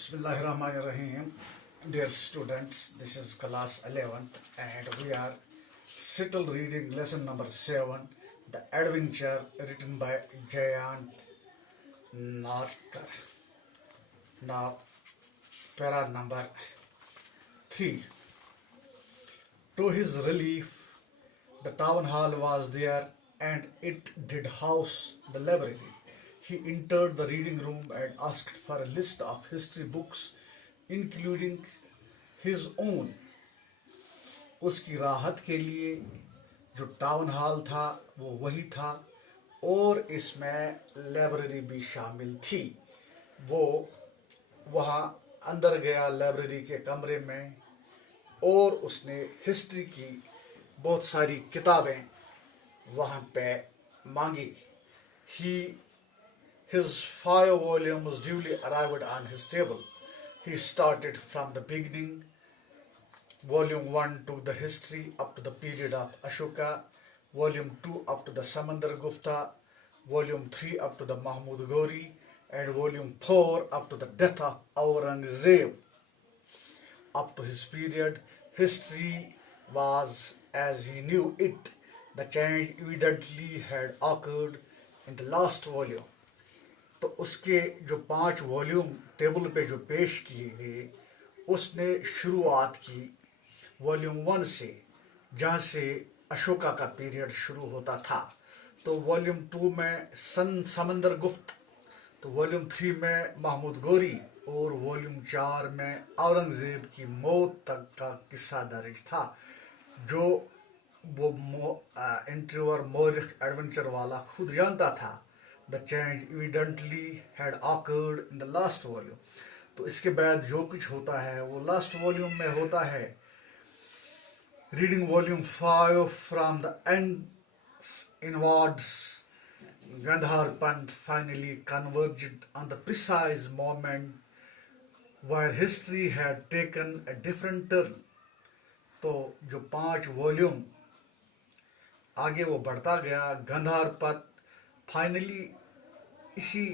Bismillahirrahmanirrahim. Dear students, this is class 11th and we are still reading lesson number 7, The Adventure, written by Jayant Narkar. Now, para number 3. To his relief, the town hall was there and it did house the library. He entered the reading room and asked for a list of history books, including his own. उसकी राहत के लिए जो town hall था वो वही था और इसमें लाइब्रेरी भी शामिल थी। वो वहाँ अंदर गया लाइब्रेरी के कमरे में और उसने हिस्ट्री की बहुत सारी किताबें वहाँ पे मांगी। His 5 volumes duly arrived on his table. He started from the beginning, volume 1 to the history up to the period of Ashoka, volume 2 up to the Samandar Gupta, volume 3 up to the Mahmud Ghori, and volume 4 up to the death of Aurangzeb. Up to his period, history was as he knew it. The change evidently had occurred in the last volume. तो उसके जो 5 volume table पे जो पेश किए गए उसने शुरुआत की वॉल्यूम 1 से, जहाँ से अशोका का पीरियड शुरू होता था। तो वॉल्यूम 2 में समंदर गुप्त, तो वॉल्यूम 3 में महमूद गोरी और वॉल्यूम 4 में औरंगजेब की मौत तक का किस्सा दर्ज था। जो वो इंट्रोवर मोरिक एडवेंचर वाला खुद जानता था। The change evidently had occurred in the last volume. तो इसके बाद जो कुछ होता है वो लास्ट वॉल्यूम में होता है। Reading volume 5 from the end inwards, Gandhar Pant finally converged on the precise moment where history had taken a different turn. तो जो 5 वॉल्यूम आगे वो बढ़ता गया, गंधार पथ फाइनली इसी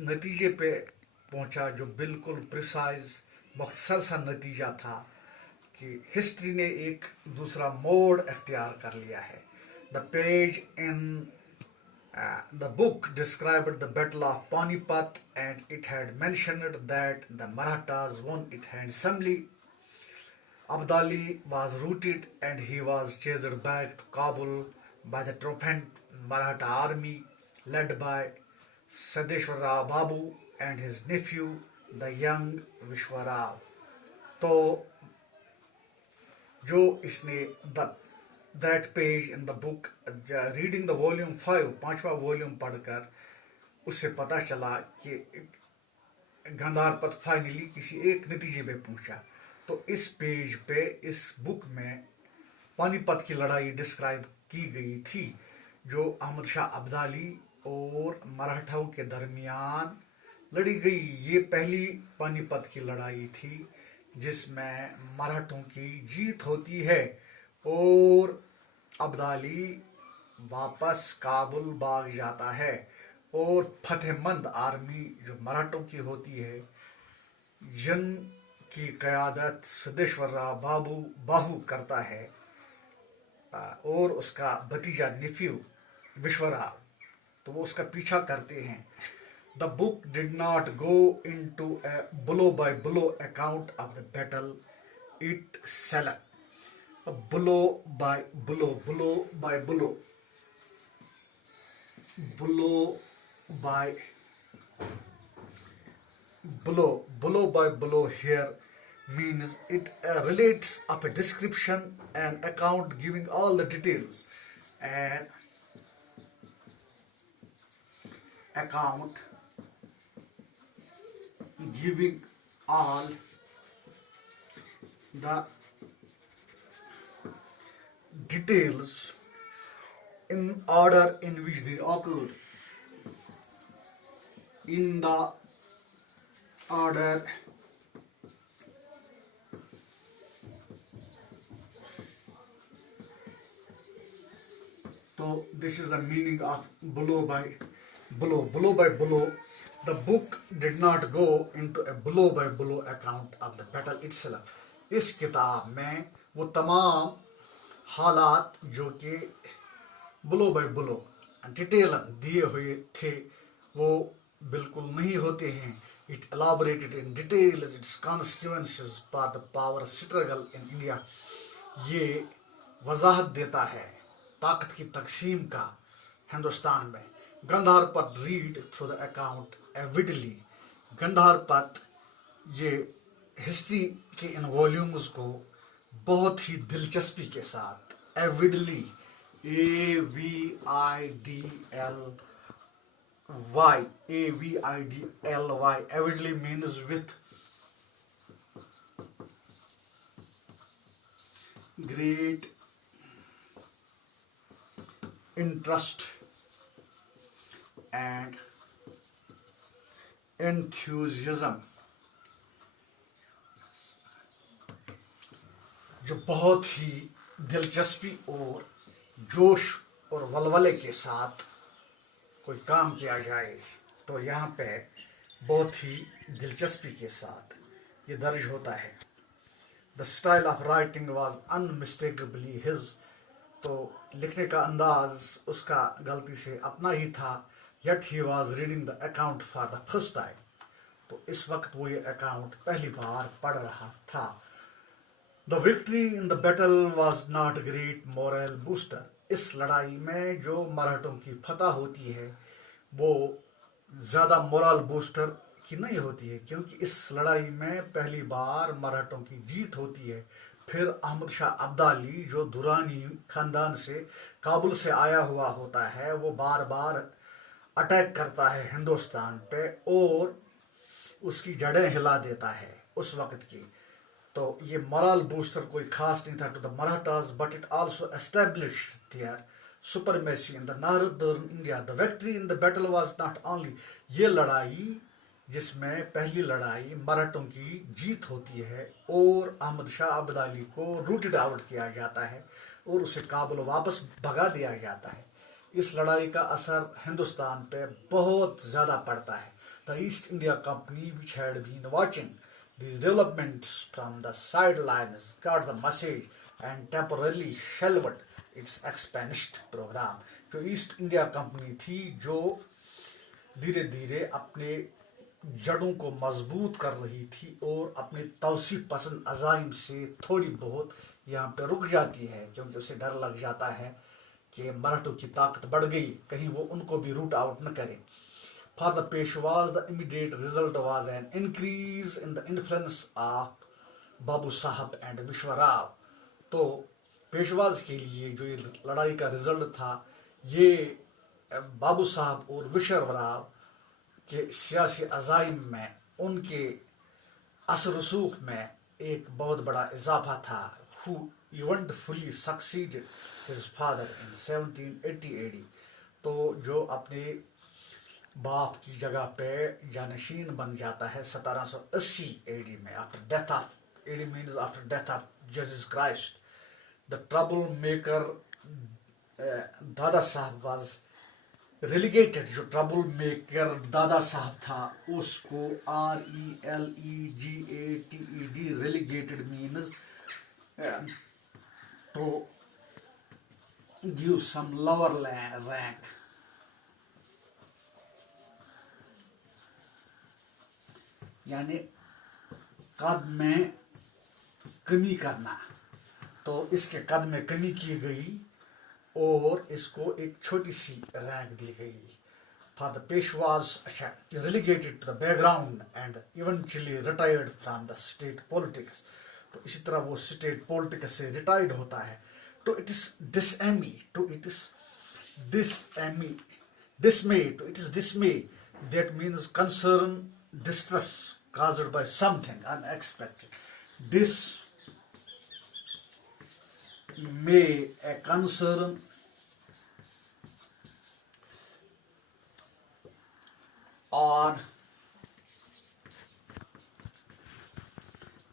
नतीजे पे पहुंचा जो बिल्कुल प्रिसाइज मुख्तसर सा नतीजा था कि हिस्ट्री ने एक दूसरा मोड़ अख्तियार कर लिया है। The page in the book described the battle of Panipat and it had mentioned that the Marathas won it handsomely. Abdali was routed and he was chased back to Kabul by the triumphant Maratha army led by Sadeshwar Babu and his nephew, the young Vishwarao. तो जो इसने that page in the book, reading the volume 5, 5वां volume पढ़कर उससे पता चला कि गंधार पथ फाइनली किसी एक नतीजे पे पहुंचा। तो इस पेज पे इस बुक में पानीपत की लड़ाई डिस्क्राइब की गई थी जो अहमद शाह अब्दाली और मराठाओं के दरमियान लड़ी गई। ये पहली पानीपत की लड़ाई थी जिसमें मराठों की जीत होती है और अब्दाली वापस काबुल भाग जाता है और फतेहमंद आर्मी जो मराठों की होती है, जंग की क़यादत सिद्धेश्वर राव बाहू करता है और उसका भतीजा नेफ्यू विश्वराव, तो वो उसका पीछा करते हैं। The book did not go into a blow by blow account of the battle itself. Blow by blow, blow by blow, blow by blow by blow here means it relates of a description and account giving all the details, and account giving all the details in order in which they occurred, in the order so this is the meaning of blow by blow. Blow by blow The book did not go into a blow by blow account of the battle itself. इस किताब में वो तमाम हालात जो कि blow by blow detail दिए हुए थे वो बिल्कुल नहीं होते हैं. It elaborated in detail its consequences for the power struggle in India. ये वजाहत देता है ताकत की तकसीम का हिंदुस्तान में. गंधार पत read through the account evidently. Grant पत ये हिस्ट्री के इन वॉल्यूम्स को बहुत ही दिलचस्पी के साथ avidly AVIDLY avidly means with great interest and enthusiasm. जो बहुत ही दिलचस्पी और जोश और वलवले के साथ कोई काम किया जाए तो यहाँ पे बहुत ही दिलचस्पी के साथ ये दर्ज होता है. The style of writing was unmistakably his. तो लिखने का अंदाज उसका गलती से अपना ही था. Yet he was reading the account for the first time. तो इस वक्त वो ये अकाउंट पहली बार पढ़ रहा था. The victory in the battle was not great moral booster. इस लड़ाई में जो मराठों की फतह होती है वो ज़्यादा मोरल बूस्टर की नहीं होती है क्योंकि इस लड़ाई में पहली बार मराठों की जीत होती है. फिर अहमद शाह अब्दाली जो दुरानी खानदान से काबुल से आया हुआ होता है वो बार बार अटैक करता है हिंदुस्तान पे और उसकी जड़ें हिला देता है उस वक्त की. तो ये मोरल बूस्टर कोई खास नहीं था to the Marathas but it also established their supremacy in the northern India. The victory in the battle was not only. ये लड़ाई जिसमें पहली लड़ाई मराठों की जीत होती है और अहमद शाह अब्दाली को रूटेड आउट किया जाता है और उसे काबुल वापस भगा दिया जाता है. इस लड़ाई का असर हिंदुस्तान पे बहुत ज़्यादा पड़ता है. The East India company which had been watching these developments from the sidelines got the message and temporarily shelved its expansionist program. जो ईस्ट इंडिया कंपनी थी जो धीरे धीरे अपने जड़ों को मजबूत कर रही थी और अपने तौसीफ पसंद अजाइम से थोड़ी बहुत यहाँ पे रुक जाती है क्योंकि उसे डर लग जाता है कि मराठों की ताकत बढ़ गई कहीं वो उनको भी रूट आउट न करें. For the Peshwas, the immediate result was an increase in the influence of बाबू साहब एंड विश्वराव. तो पेशवाज के लिए जो ये लड़ाई का रिजल्ट था ये बाबू साहब और विश्वराव के सियासी अजाइम में उनके असर रसूख में एक बहुत बड़ा इजाफा था. Who eventually succeeded his father in 1780 AD. तो जो अपने बाप की जगह पे जानशीन बन जाता है 1780 एडी में after death of AD means after death of Jesus Christ. The trouble maker Dada Sahab was relegated. जो ट्रबल मेकर दादा साहब था उसको RELEGATED relegated means to give some lower rank. यानी कद में कमी करना. तो इसके कद में कमी की गई और इसको एक छोटी सी रैंक दी गई. For the Peshwas relegated to the background and eventually retired from the state politics. तो इसी तरह वो स्टेट पॉलिटिक्स से रिटायर्ड होता है. तो it is dismay to it is dismay. That means concern, distress caused by something unexpected. Dismay, a concern or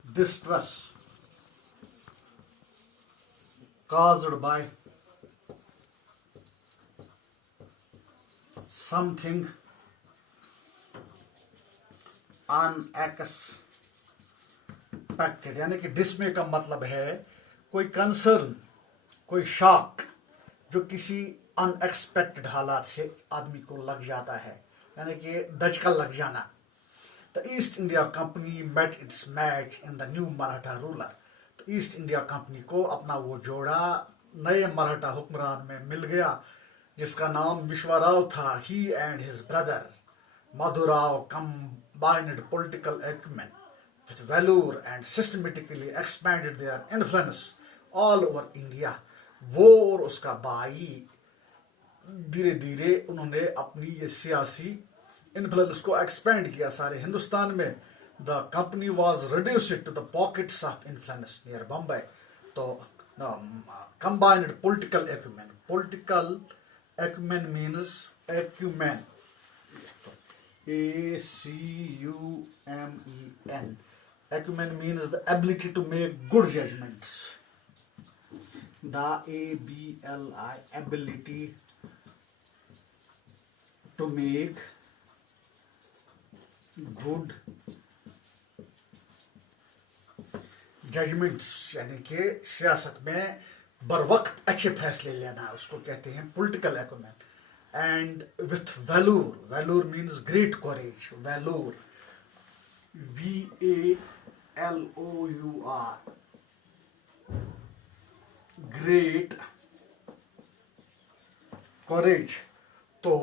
distress caused by something unexpected, यानी कि डिसमे का मतलब है कोई कंसर्न, कोई शॉक जो किसी अनएक्सपेक्टेड हालात से आदमी को लग जाता है, यानी कि दचका लग जाना। The East India company met its match in the new Maratha ruler. तो ईस्ट इंडिया कंपनी को अपना वो जोड़ा नए मराठा हुक्मरान में मिल गया जिसका नाम विश्वराव था। He and his brother Madhurao combined political acumen with valor and systematically expanded their influence all over India. वो और उसका भाई धीरे धीरे उन्होंने अपनी ये सियासी इन्फ्लुएंस को एक्सपेंड किया सारे हिंदुस्तान में। The company was reduced to the pockets of influence near Bombay. तो combined political acumen, political acumen means acumen, ACUMEN. Acumen means the ability to make good judgments. The ABLI, ability to make good judgments, यानी कि सियासत में बर वक्त अच्छे फैसले लेना, उसको कहते हैं political acumen. And with valor, valor means great courage, valor, VALOUR, great courage. तो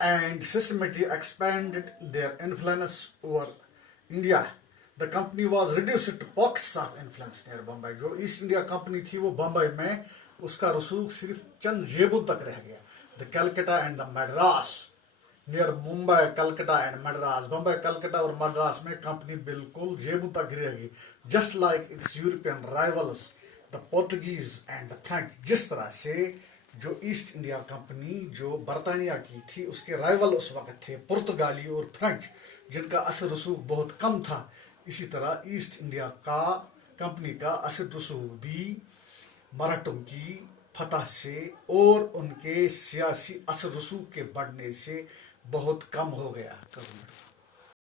and systematically expanded their influence over India. The company was reduced to pockets of influence near Bombay. जो ईस्ट इंडिया कंपनी थी वो बम्बई में उसका रसूख सिर्फ चंद जेबों तक रह गया। The Calcutta and the Madras, near Mumbai, Calcutta and Madras, Bombay, Calcutta और मद्रास में कंपनी बिल्कुल जेबों तक रह गई। Just like it's European rivals the Portuguese and the French, जिस तरह से जो ईस्ट इंडिया कंपनी जो बरतानिया की थी उसके राइवल उस वक्त थे पुर्तगाली और फ्रेंच, जिनका असर रसूख बहुत कम था। इसी तरह ईस्ट इंडिया का कंपनी का असर रसूख भी मराठों की फतह से और उनके सियासी असर रसूख के बढ़ने से बहुत कम हो गया।